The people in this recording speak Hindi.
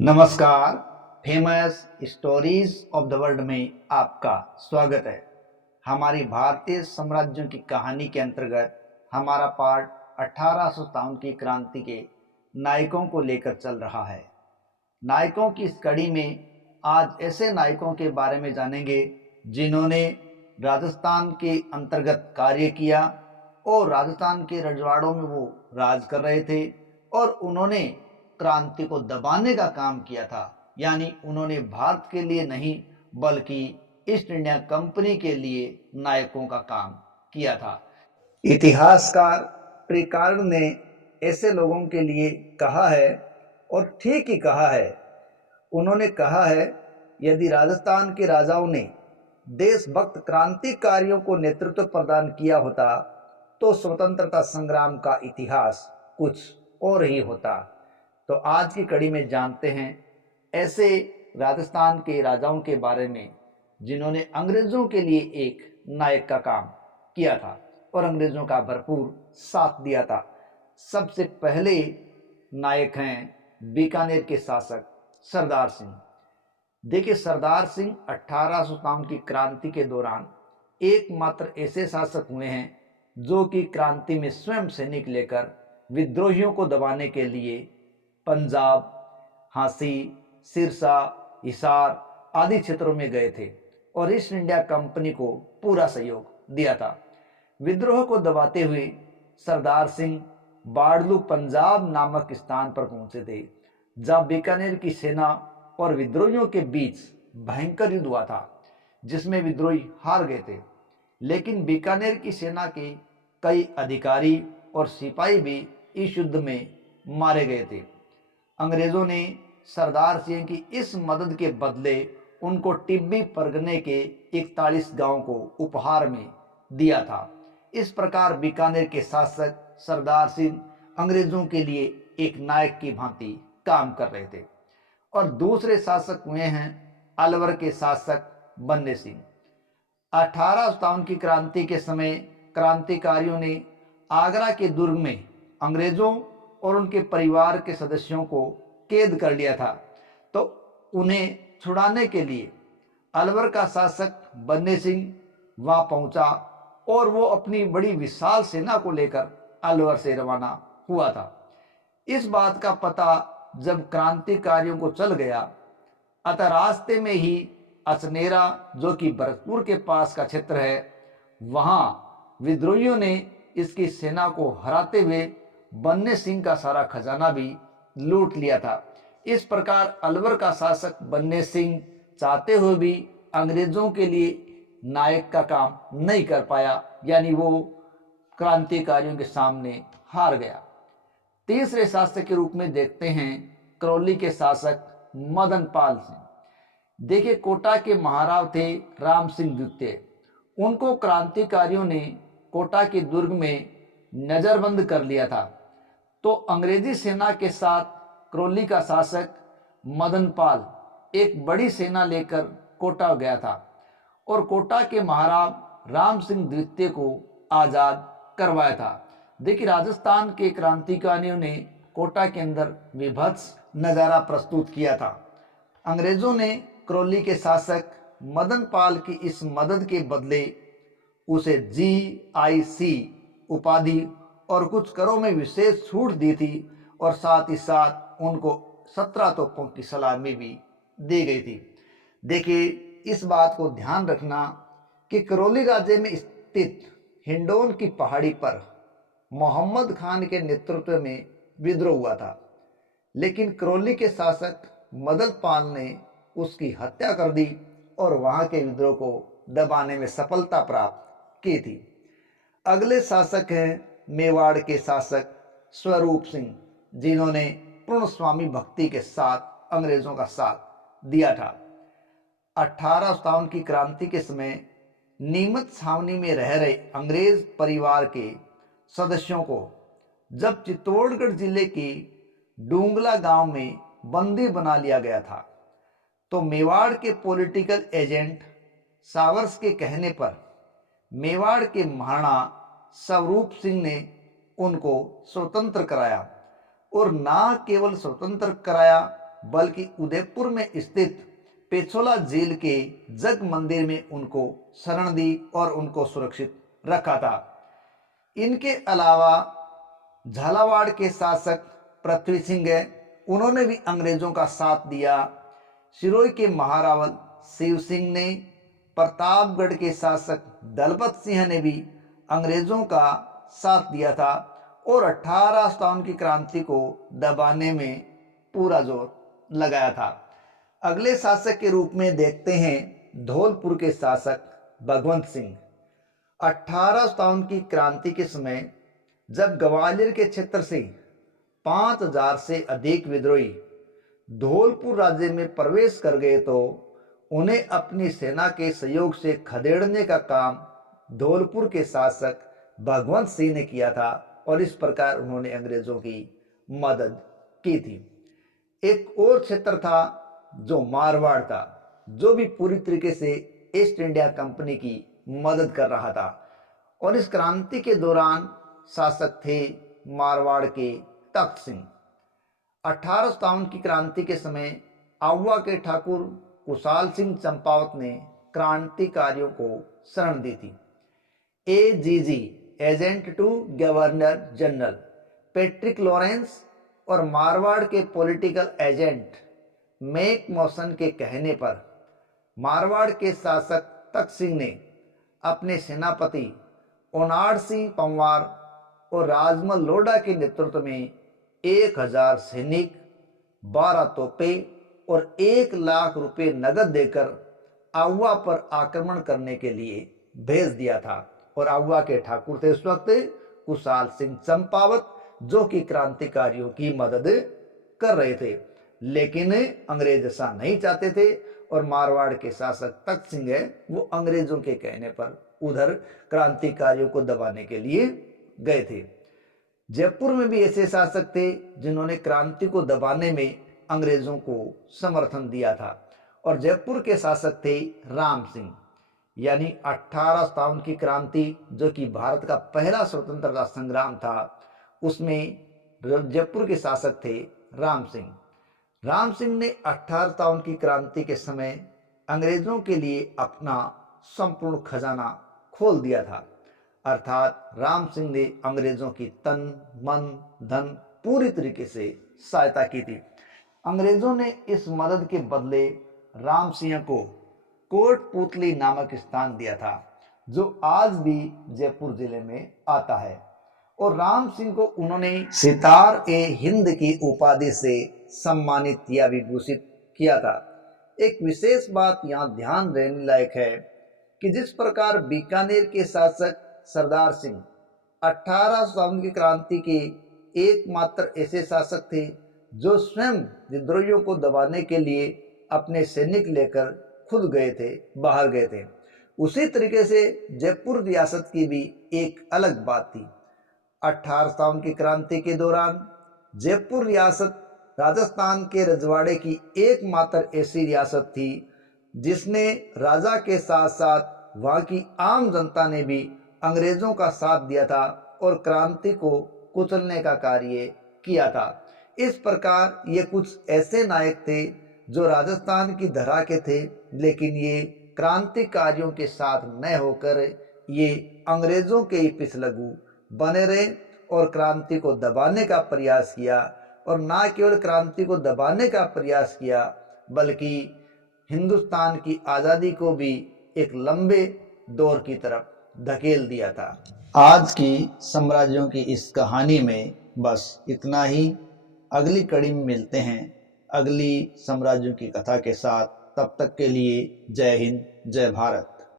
नमस्कार। Famous stories of the world में आपका स्वागत है। हमारी भारतीय साम्राज्यों की कहानी के अंतर्गत हमारा पार्ट 1857 की क्रांति के नायकों को लेकर चल रहा है। नायकों की इस कड़ी में आज ऐसे नायकों के बारे में जानेंगे जिन्होंने राजस्थान के अंतर्गत कार्य किया और राजस्थान के रजवाड़ों में वो राज कर रहे थे और उन्होंने क्रांति को दबाने का काम किया था। यानी उन्होंने भारत के लिए नहीं बल्कि ईस्ट इंडिया कंपनी के लिए नायकों का काम किया था। इतिहासकार ट्रिकार्ड ने ऐसे लोगों के लिए कहा है और ठीक ही कहा है। उन्होंने कहा है, यदि राजस्थान के राजाओं ने देशभक्त क्रांतिकारियों को नेतृत्व प्रदान किया होता तो स्वतंत्रता संग्राम का इतिहास कुछ और ही होता। तो आज की कड़ी में जानते हैं ऐसे राजस्थान के राजाओं के बारे में जिन्होंने अंग्रेजों के लिए एक नायक का काम किया था और अंग्रेजों का भरपूर साथ दिया था। सबसे पहले नायक हैं बीकानेर के शासक सरदार सिंह। देखिए, सरदार सिंह 1857 की क्रांति के दौरान एकमात्र ऐसे शासक हुए हैं जो कि क्रांति में स्वयं सैनिक लेकर विद्रोहियों को दबाने के लिए पंजाब, झांसी, सिरसा, हिसार आदि क्षेत्रों में गए थे और ईस्ट इंडिया कंपनी को पूरा सहयोग दिया था। विद्रोह को दबाते हुए सरदार सिंह बाड़लू पंजाब नामक स्थान पर पहुंचे थे, जहां बीकानेर की सेना और विद्रोहियों के बीच भयंकर युद्ध हुआ था, जिसमें विद्रोही हार गए थे। लेकिन बीकानेर की सेना के कई अधिकारी और सिपाही भी इस युद्ध में मारे गए थे। अंग्रेजों ने सरदार सिंह की इस मदद के बदले उनको टिब्बी परगने के 41 गांव को उपहार में दिया था। इस प्रकार बीकानेर के शासक सरदार सिंह अंग्रेजों के लिए एक नायक की भांति काम कर रहे थे। और दूसरे शासक हुए हैं अलवर के शासक बन्ने सिंह। 1857 की क्रांति के समय क्रांतिकारियों ने आगरा के दुर्ग में अंग्रेजों और उनके परिवार के सदस्यों को कैद कर लिया था। तो उन्हें छुड़ाने के लिए अलवर का शासक बन्ने सिंह वहां पहुंचा और वो अपनी बड़ी विशाल सेना को लेकर अलवर से रवाना हुआ था। इस बात का पता जब क्रांतिकारियों को चल गया, अतः रास्ते में ही अचनेरा, जो कि भरतपुर के पास का क्षेत्र है, वहां विद्रोहियों ने इसकी सेना को हराते हुए बन्ने सिंह का सारा खजाना भी लूट लिया था। इस प्रकार अलवर का शासक बन्ने सिंह चाहते हुए भी अंग्रेजों के लिए नायक का काम नहीं कर पाया, यानी वो क्रांतिकारियों के सामने हार गया। तीसरे शासक के रूप में देखते हैं करौली के शासक मदन पाल सिंह। देखिए, कोटा के महाराव थे राम सिंह द्वितीय। उनको क्रांतिकारियों ने कोटा के दुर्ग में नजरबंद कर लिया था। तो अंग्रेजी सेना के साथ करौली का शासक मदन पाल एक बड़ी सेना लेकर कोटा गया था और कोटा के महाराव राम सिंह द्वितीय को आजाद करवाया था। देखिए, राजस्थान के क्रांतिकारियों ने कोटा के अंदर विभत्स नजारा प्रस्तुत किया था। अंग्रेजों ने करौली के शासक मदन पाल की इस मदद के बदले उसे GIC उपाधि और कुछ करों में विशेष छूट दी थी और साथ ही साथ उनको 17 तोपों की सलामी भी दी गई थी। देखिए, इस बात को ध्यान रखना कि करौली राज्य में स्थित हिंडौन की पहाड़ी पर मोहम्मद खान के नेतृत्व में विद्रोह हुआ था, लेकिन करौली के शासक मदन पाल ने उसकी हत्या कर दी और वहां के विद्रोह को दबाने में सफलता प्राप्त की थी। अगले शासक हैं मेवाड़ के शासक स्वरूप सिंह, जिन्होंने पूर्ण स्वामी भक्ति के साथ अंग्रेजों का साथ दिया था। 1857 की क्रांति के समय नीमच छावनी में रह रहे अंग्रेज परिवार के सदस्यों को जब चित्तौड़गढ़ जिले के डूंगला गांव में बंदी बना लिया गया था, तो मेवाड़ के पॉलिटिकल एजेंट सावर्स के कहने पर मेवाड़ के महाराणा स्वरूप सिंह ने उनको स्वतंत्र कराया और ना केवल स्वतंत्र कराया बल्कि उदयपुर में स्थित पेछोला झील के जग मंदिर में उनको शरण दी और उनको सुरक्षित रखा था। इनके अलावा झालावाड़ के शासक पृथ्वी सिंह है, उन्होंने भी अंग्रेजों का साथ दिया। सिरोही के महारावल शिव सिंह ने, प्रतापगढ़ के शासक दलपत सिंह ने भी अंग्रेजों का साथ दिया था और 1857 की क्रांति को दबाने में पूरा जोर लगाया था। अगले शासक के रूप में देखते हैं धौलपुर के शासक भगवंत सिंह। 1857 की क्रांति के समय जब ग्वालियर के क्षेत्र से 5000 से अधिक विद्रोही धौलपुर राज्य में प्रवेश कर गए तो उन्हें अपनी सेना के सहयोग से खदेड़ने का काम धौलपुर के शासक भगवंत सिंह ने किया था और इस प्रकार उन्होंने अंग्रेजों की मदद की थी। एक और क्षेत्र था जो मारवाड़ था, जो भी पूरी तरीके से ईस्ट इंडिया कंपनी की मदद कर रहा था और इस क्रांति के दौरान शासक थे मारवाड़ के तख्त सिंह। 1857 की क्रांति के समय आउवा के ठाकुर कुशाल सिंह चंपावत ने क्रांतिकारियों को शरण दी थी। AGG agent to governor general Patrick Lawrence और मारवाड़ के पॉलिटिकल एजेंट मैक मौसन के कहने पर मारवाड़ के शासक तख्त सिंह ने अपने सेनापति ओनाड सिंह पंवार और राजमल लोढ़ा के नेतृत्व में 1000 सैनिक, 12 तोपें और 1 लाख रुपए नगद देकर आउवा पर आक्रमण करने के लिए भेज दिया था। और आउवा के ठाकुर थे उस वक्त कुशाल सिंह चंपावत, जो कि क्रांतिकारियों की मदद कर रहे थे। लेकिन अंग्रेज ऐसा नहीं चाहते थे और मारवाड़ के शासक तख्त सिंह है वो अंग्रेजों के कहने पर उधर क्रांतिकारियों को दबाने के लिए गए थे। जयपुर में भी ऐसे शासक थे जिन्होंने क्रांति को दबाने में अंग्रेजों को समर्थन दिया था और जयपुर के शासक थे राम सिंह। यानी 1857 की क्रांति जो कि भारत का पहला स्वतंत्रता संग्राम था, उसमें जयपुर के शासक थे राम सिंह। राम सिंह ने 1857 की क्रांति के समय अंग्रेजों के लिए अपना संपूर्ण खजाना खोल दिया था, अर्थात राम सिंह ने अंग्रेजों की तन मन धन पूरी तरीके से सहायता की थी। अंग्रेजों ने इस मदद के बदले राम सिंह को कोटपुतली नामक स्थान दिया था, जो आज भी जयपुर जिले में आता है और राम सिंह को उन्होंने सितार ए हिंद की उपाधि से सम्मानित या विभूषित किया था। एक विशेष बात यहाँ ध्यान देने लायक है कि जिस प्रकार बीकानेर के शासक सरदार सिंह 1857 की क्रांति के एकमात्र ऐसे शासक थे जो स्वयं विद्रोहियों को दबाने के लिए अपने सैनिक लेकर खुद गए थे, बाहर गए थे, उसी तरीके से जयपुर रियासत की भी एक अलग बात थी। 1857 की क्रांति के दौरान जयपुर रियासत राजस्थान के रजवाड़े की एकमात्र ऐसी रियासत थी जिसने राजा के साथ साथ वहाँ की आम जनता ने भी अंग्रेजों का साथ दिया था और क्रांति को कुचलने का कार्य किया था। इस प्रकार ये कुछ ऐसे नायक थे जो राजस्थान की धरा के थे, लेकिन ये क्रांतिकारियों के साथ न होकर ये अंग्रेजों के ही पिछलगू बने रहे और क्रांति को दबाने का प्रयास किया। और ना केवल क्रांति को दबाने का प्रयास किया बल्कि हिंदुस्तान की आज़ादी को भी एक लंबे दौर की तरफ धकेल दिया था। आज की साम्राज्यों की इस कहानी में बस इतना ही। अगली कड़ी में मिलते हैं अगली साम्राज्यों की कथा के साथ। तब तक के लिए जय हिंद, जय भारत।